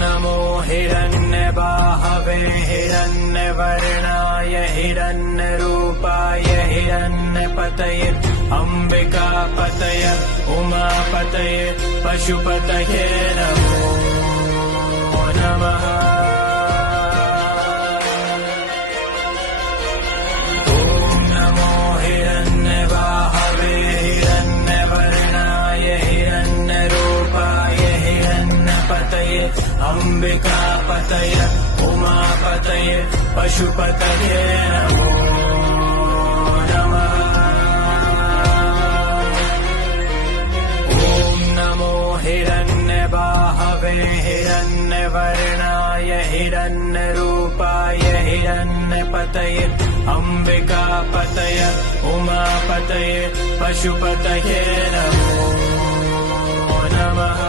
नमो हिरण्यबाहवे हिरण्यवर्णाय हिरण्यरूपाय हिरण्यपतये अम्बिकापतये उमापतये पशुपतये नमो नमः। ॐ नमो हिरण्यबाहवे हिरण्यवर्णाय हिरण्यरूपाय हिरण्यपतये अम्बिकापतये उमापतये पशुपतये नमो नमः। ॐ नमो हिरण्यबाहवे हिरण्यवर्णाय हिरण्यरूपाय हिरण्यपतये अम्बिकापतये उमापतये पशुपतये नमो नमः।